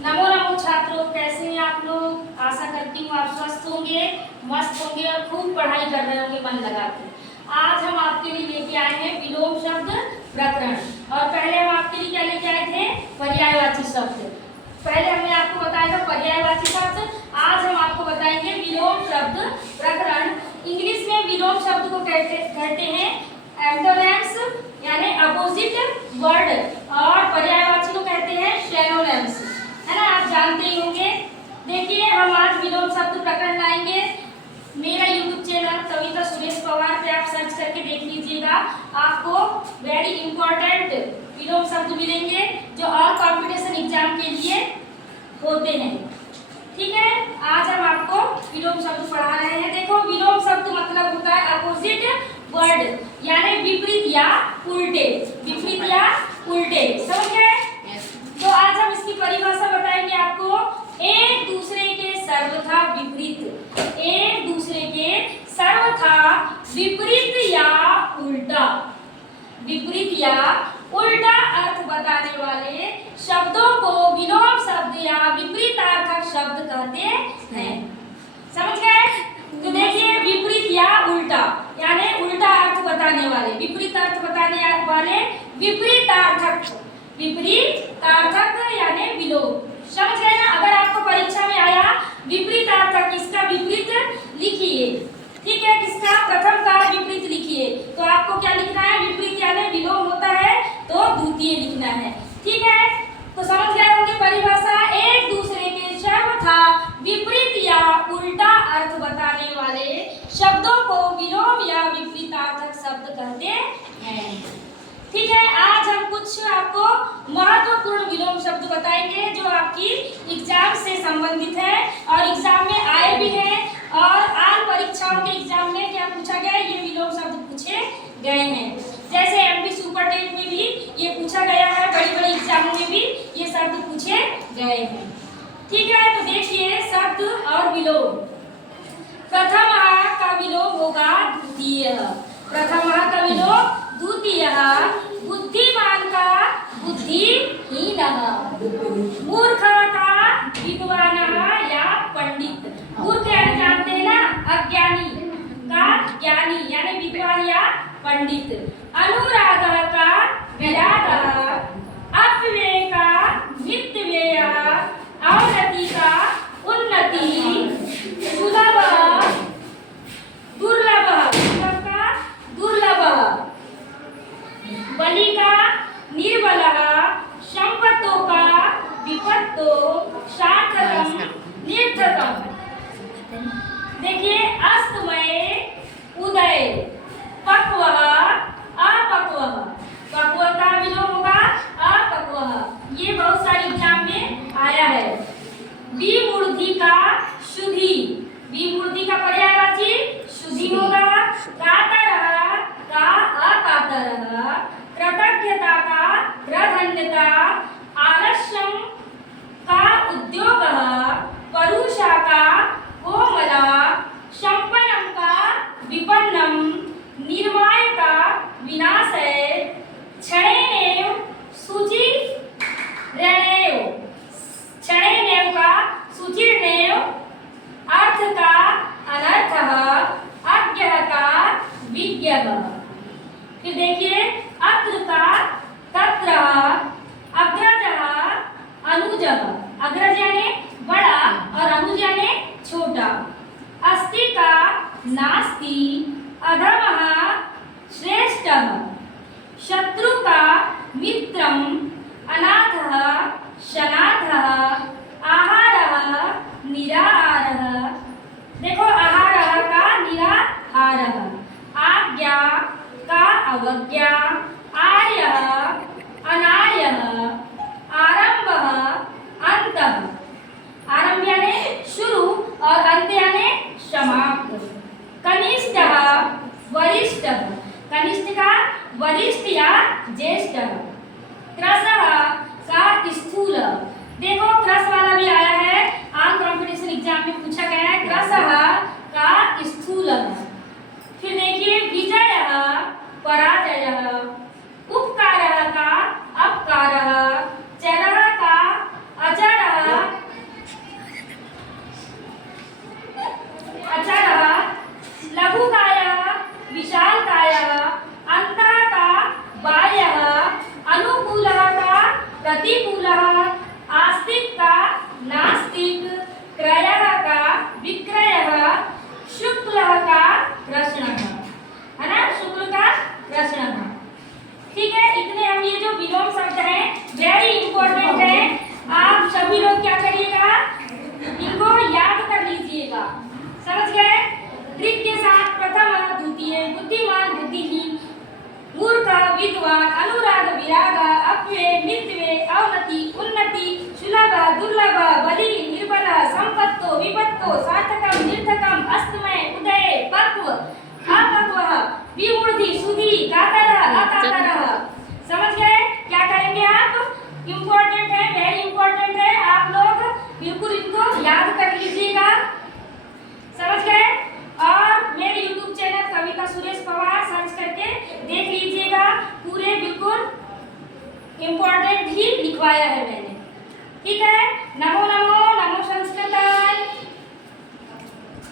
नमो नमो छात्रों, कैसे हैं आप लोग। आशा करती हूँ आप स्वस्थ होंगे, मस्त होंगे और खूब पढ़ाई कर रहे होंगे मन लगा के। आज हम आपके लिए लेके आए हैं विलोम शब्द प्रकरण। और पहले हम आपके लिए क्या लेके आए थे, पर्यायवाची शब्द। पहले हमने आपको बताया था पर्यायवाची शब्द, आज हम आपको बताएंगे विलोम शब्द प्रकरण। इंग्लिश में विलोम शब्द को कहते हैं एंटोनिम्स यानी अपोजिट वर्ड, और पर्यायवाची को कहते हैं सिनोनिम्स, है ना, आप जानते ही होंगे। देखिए हम आज विलोम शब्द प्रकरण लाएंगे। मेरा YouTube चैनल कविता सुरेश पवार पे आप सर्च करके देख लीजिएगा, आपको वेरी इंपॉर्टेंट विलोम शब्द मिलेंगे जो ऑल कॉम्पिटिशन एग्जाम के लिए होते हैं। ठीक है, आज हम आपको विलोम शब्द पढ़ा रहे हैं। देखो विलोम शब्द मतलब होता है अपोजिट वर्ड यानी विपरीत या उल्टे, विपरीत या उल्टे, समझ गए। तो आज हम इसकी परिभाषा बताएंगे आपको। एक दूसरे के सर्वथा विपरीत, एक दूसरे के सर्वथा विपरीत या उल्टा, विपरीत या उल्टा अर्थ बताने वाले शब्दों को विलोम शब्द या विपरीतार्थक शब्द कहते हैं। समझ गए। तो देखिए विपरीत या उल्टा यानी उल्टा अर्थ बताने वाले, विपरीत अर्थ बताने वाले विपरीतार्थक, विपरीतार्थक यानी विलोम। समझ गए ना। अगर आपको परीक्षा में आया विपरीतार्थक, इसका विपरीत लिखिए, ठीक है, किसका, प्रथम का विपरीत लिखिए, तो आपको क्या लिखना है, विपरीत यानी विलोम होता है तो द्वितीय लिखना है। ठीक है, तो समझ गए होंगे परिभाषा। एक दूसरे के सर्वथा विपरीत या उल्टा अर्थ बताने वाले शब्दों को विलोम या विपरीतार्थक शब्द कहते हैं। ठीक है, आज हम कुछ आपको महत्वपूर्ण विलोम शब्द बताएंगे जो आपकी एग्जाम से संबंधित है और एग्जाम में आए भी हैं, और आम परीक्षाओं के एग्जाम में क्या पूछा गया, ये विलोम शब्द पूछे गए हैं। जैसे एमपी सुपर टेट में भी ये पूछा गया है, बड़ी बड़ी एग्जामों में भी ये शब्द पूछे गए हैं। ठीक है, तो देखिए शब्द और विलोम। प्रथम का विलोम होगा द्वितीय, प्रथम का विलोम द्वितीय। बुद्धिमान का बुद्धिहीन, मूर्ख का विद्वान या पंडित। मूर्ख यानी जानते हैं ना, अज्ञानी का ज्ञानी यानी विद्वान या पंडित। अनुराग का विराग, अपव्यय का मितव्यय, अवनति का उन्नति, सुलभ दुर्लभ, सुलभ का दुर्लभ, बलि का निर्बल, संपत्तों का विपत्तो, सार्थकम निर्थकम। देखिए अस्तमय, उदय, पक्व, अपक्व। पक्व का विलोम होगा अपक्व, ये बहुत सारे एग्जाम में आया है। विमूर्ति का शुद्धि, विमूर्ति का पर्यायवाची शुद्धि होगा। कातर का अकातर, कृतज्ञता का कृतज्ञता, आलस्यम का उद्योग, परुषा का कोमला, संपन्नम का विपन्नम, निर्माय का विनाशय, क्षणेनेव शुचिरेणेव, क्षणेनेव का शुचिर्नेव, अर्थ का अनर्थः, अज्ञ का विज्ञः। फिर देखिए अग्र का तत्र, अग्रजः अनुजः, अग्रज यानी बड़ा और अनुज यानी छोटा। अस्ति का नास्ति, अधमः श्रेष्ठः, शत्रु का मित्रम, अनाथः शनाथः, आहारः निराहारः। देखो आहारः का निराहारः, आज्ञा का अवज्ञा, आर्यः अनार्यः, आरंभः अंतः। आरंभ यानी शुरू और अंत यानी समाप्त। कनिष्ठ वरिष्ठ, कनिष्ठ का वरिष्ठ या ज्येष्ठ। क्रसः का स्थूल, देखो क्रस वाला भी आया है, आम कॉम्पिटिशन एग्जाम में पूछा गया है, क्रसः का स्थूल। फिर देखिए विजयः पराजयः, उपकारः का अपकारः, चरः का अचरः, मूलः, आस्तिक का नास्तिक, क्रयः का विक्रयः, शुक्ल का कृष्णः, है ना, शुक्ल का कृष्णः। ठीक है, इतने हम ये जो विलोम शब्द हैं वेरी इंपॉर्टेंट है। आप सभी लोग क्या करिएगा, इनको याद कर लीजिएगा, समझ गए। ट्रिक के साथ प्रथम द्वितीय, बुद्धिमान बुद्धिहीन, मूर्ख विद्वान, अनुराग विराग, अव्यय मितव्यय, अवनति उन्नति, सुलभ दुर्लभ, बलि निर्बल, संपत्तो विपत्तो, सार्थकम निर्थकम, अस्तमय उदय, पक्व अपक्व, विमूढ़ि सुधि, कातर अकातर। समझ गए, क्या करेंगे आप, इम्पोर्टेंट है, वेरी इंपॉर्टेंट है, आप लोग बिल्कुल इनको याद कर लीजिएगा, समझ गए। और मेरे YouTube चैनल कविता सुरेश पवार सर्च करके देख लीजिएगा, पूरे बिल्कुल इम्पोर्टेंट ही लिखवाया है मैंने। ठीक है, नमो नमो।